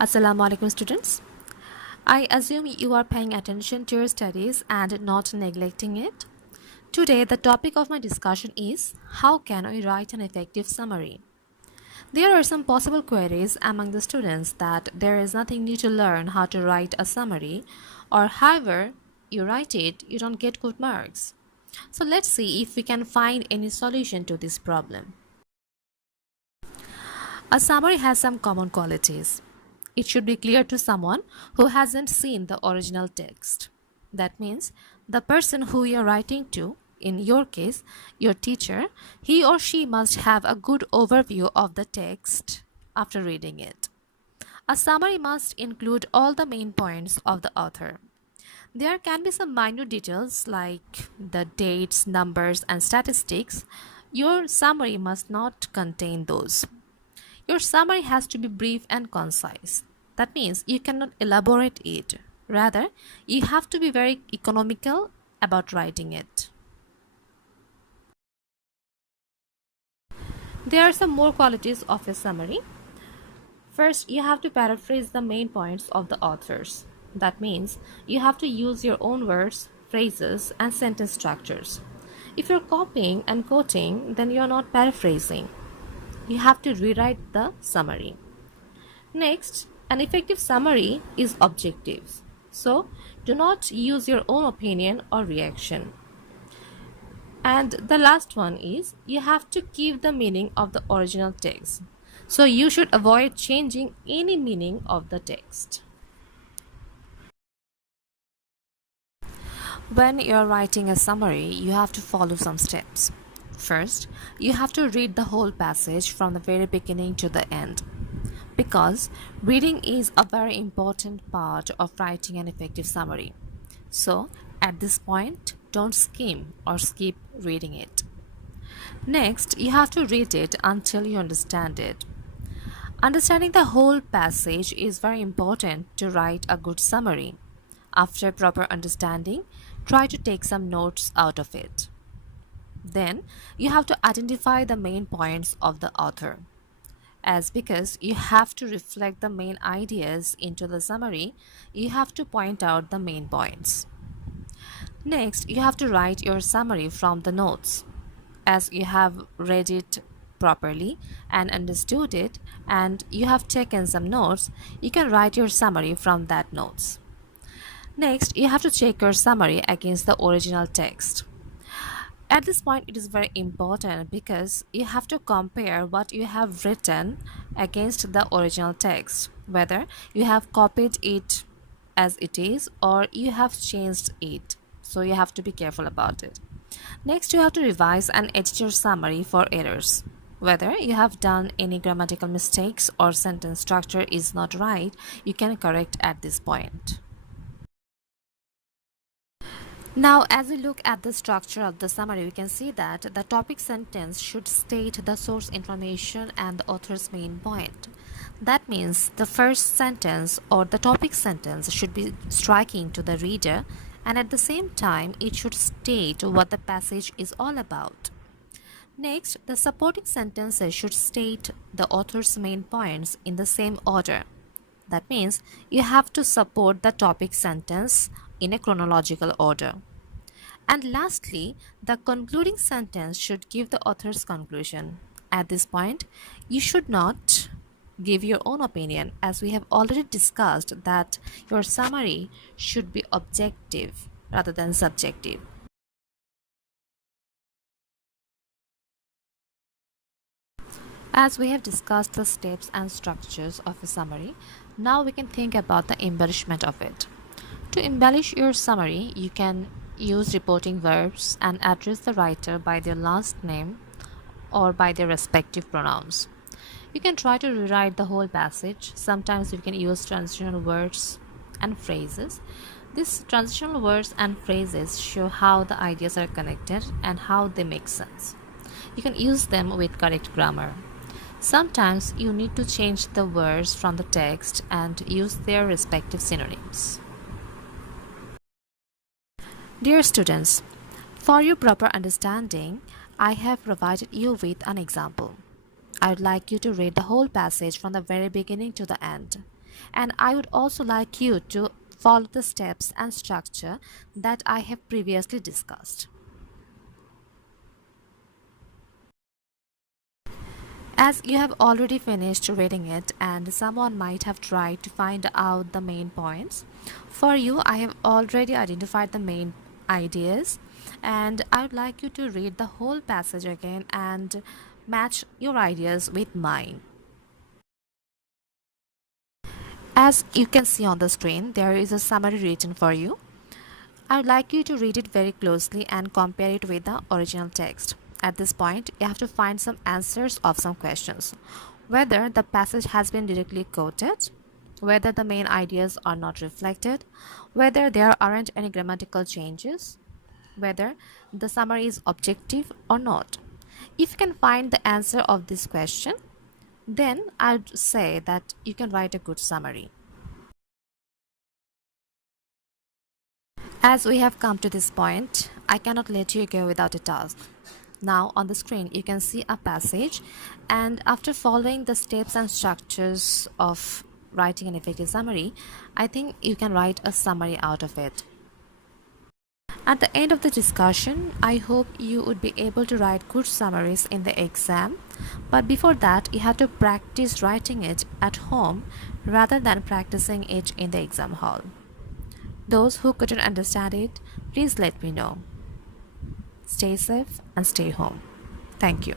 Assalamu alaikum students. I assume you are paying attention to your studies and not neglecting it. Today the topic of my discussion is how can I write an effective summary? There are some possible queries among the students that there is nothing new to learn how to write a summary, or however you write it you don't get good marks. So let's see if we can find any solution to this problem. A summary has some common qualities. It should be clear to someone who hasn't seen the original text. That means the person who you're writing to, in your case, your teacher, he or she must have a good overview of the text after reading it. A summary must include all the main points of the author. There can be some minor details like the dates, numbers, and statistics. Your summary must not contain those. Your summary has to be brief and concise. That means you cannot elaborate it. Rather, you have to be very economical about writing it. There are some more qualities of a summary. First, you have to paraphrase the main points of the authors. That means you have to use your own words, phrases, and sentence structures. If you're copying and quoting, then you're not paraphrasing. You have to rewrite the summary. Next, an effective summary is objective. So, do not use your own opinion or reaction. And the last one is you have to keep the meaning of the original text. So, you should avoid changing any meaning of the text. When you're writing a summary, you have to follow some steps. First, you have to read the whole passage from the very beginning to the end, because reading is a very important part of writing an effective summary. So, at this point, don't skim or skip reading it. Next, you have to read it until you understand it. Understanding the whole passage is very important to write a good summary. After proper understanding, try to take some notes out of it. Then, you have to identify the main points of the author. As because you have to reflect the main ideas into the summary, you have to point out the main points. Next, you have to write your summary from the notes. As you have read it properly and understood it, and you have taken some notes, you can write your summary from that notes. Next, you have to check your summary against the original text. At this point, it is very important because you have to compare what you have written against the original text, whether you have copied it as it is or you have changed it. So you have to be careful about it. Next, you have to revise and edit your summary for errors. Whether you have done any grammatical mistakes or sentence structure is not right, you can correct at this point. Now, as we look at the structure of the summary, we can see that the topic sentence should state the source information and the author's main point. That means the first sentence or the topic sentence should be striking to the reader, and at the same time, it should state what the passage is all about. Next, the supporting sentences should state the author's main points in the same order. That means you have to support the topic sentence in a chronological order. And lastly, the concluding sentence should give the author's conclusion. At this point, you should not give your own opinion, as we have already discussed that your summary should be objective rather than subjective. As we have discussed the steps and structures of a summary, now we can think about the embellishment of it. To embellish your summary, you can use reporting verbs and address the writer by their last name or by their respective pronouns. You can try to rewrite the whole passage. Sometimes you can use transitional words and phrases. These transitional words and phrases show how the ideas are connected and how they make sense. You can use them with correct grammar. Sometimes you need to change the words from the text and use their respective synonyms. Dear students, for your proper understanding, I have provided you with an example. I would like you to read the whole passage from the very beginning to the end. And I would also like you to follow the steps and structure that I have previously discussed. As you have already finished reading it and someone might have tried to find out the main points, for you I have already identified the main ideas, and I would like you to read the whole passage again and match your ideas with mine. As you can see on the screen, there is a summary written for you. I would like you to read it very closely and compare it with the original text. At this point, you have to find some answers of some questions. Whether the passage has been directly quoted, whether the main ideas are not reflected, whether there aren't any grammatical changes, whether the summary is objective or not. If you can find the answer of this question, then I'd say that you can write a good summary. As we have come to this point, I cannot let you go without a task. Now on the screen you can see a passage, and after following the steps and structures of writing an effective summary, I think you can write a summary out of it. At the end of the discussion, I hope you would be able to write good summaries in the exam, but before that you have to practice writing it at home rather than practicing it in the exam hall. Those who couldn't understand it, please let me know. Stay safe and stay home. Thank you.